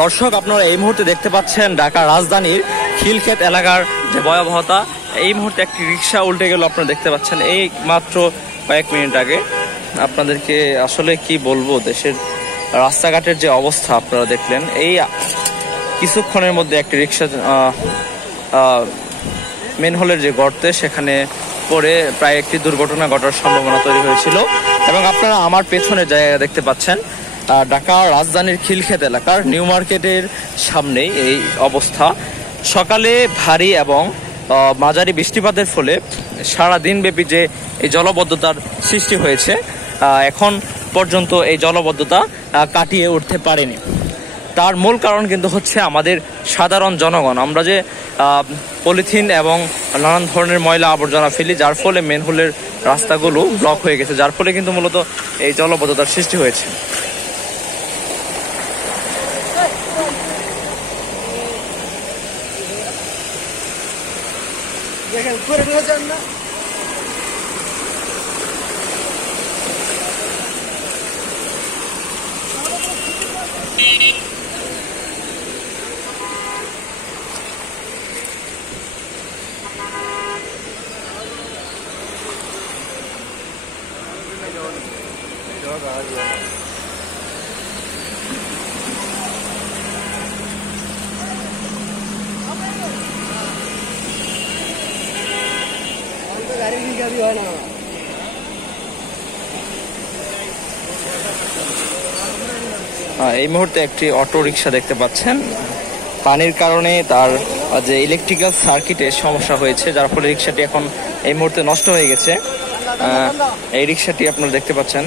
দর্শক, আপনারা এই মুহূর্তে দেখতে পাচ্ছেন ঢাকা রাজধানীর খিলক্ষেত এলাকার যে ভয়াবহতা। এই মুহূর্তে একটি রিক্সা উল্টে গেল, আপনারা দেখতে পাচ্ছেন এই মাত্র কয়েক মিনিট আগে। আপনাদেরকে আসলে কি বলবো, দেশের রাস্তাঘাটের যে অবস্থা আপনারা দেখলেন। এই কিছুক্ষণের মধ্যে একটি রিক্সা মেনহোলের যে গর্তে সেখানে পড়ে প্রায় একটি দুর্ঘটনা ঘটার সম্ভাবনা তৈরি হয়েছিল। এবং আপনারা আমার পেছনে জায়গা দেখতে পাচ্ছেন ঢাকা রাজধানীর খিলক্ষেত এলাকার নিউ মার্কেটের সামনেই এই অবস্থা। সকালে ভারী এবং মাঝারি বৃষ্টিপাতের ফলে সারা দিনব্যাপী যে এই জলাবদ্ধতার সৃষ্টি হয়েছে, এখন পর্যন্ত এই জলাবদ্ধতা কাটিয়ে উঠতে পারেনি। তার মূল কারণ কিন্তু হচ্ছে আমাদের সাধারণ জনগণ। আমরা যে পলিথিন এবং নানান ধরনের ময়লা আবর্জনা ফেলি, যার ফলে মেনহোলের রাস্তাগুলো ব্লক হয়ে গেছে, যার ফলে কিন্তু মূলত এই জলাবদ্ধতার সৃষ্টি হয়েছে। এই মুহূর্তে একটি অটো রিক্সা দেখতে পাচ্ছেন, পানির কারণে তার যে ইলেকট্রিক্যাল সার্কিটের সমস্যা হয়েছে, যার ফলে রিক্সাটি এখন এই মুহূর্তে নষ্ট হয়ে গেছে। এই রিক্সাটি আপনারা দেখতে পাচ্ছেন।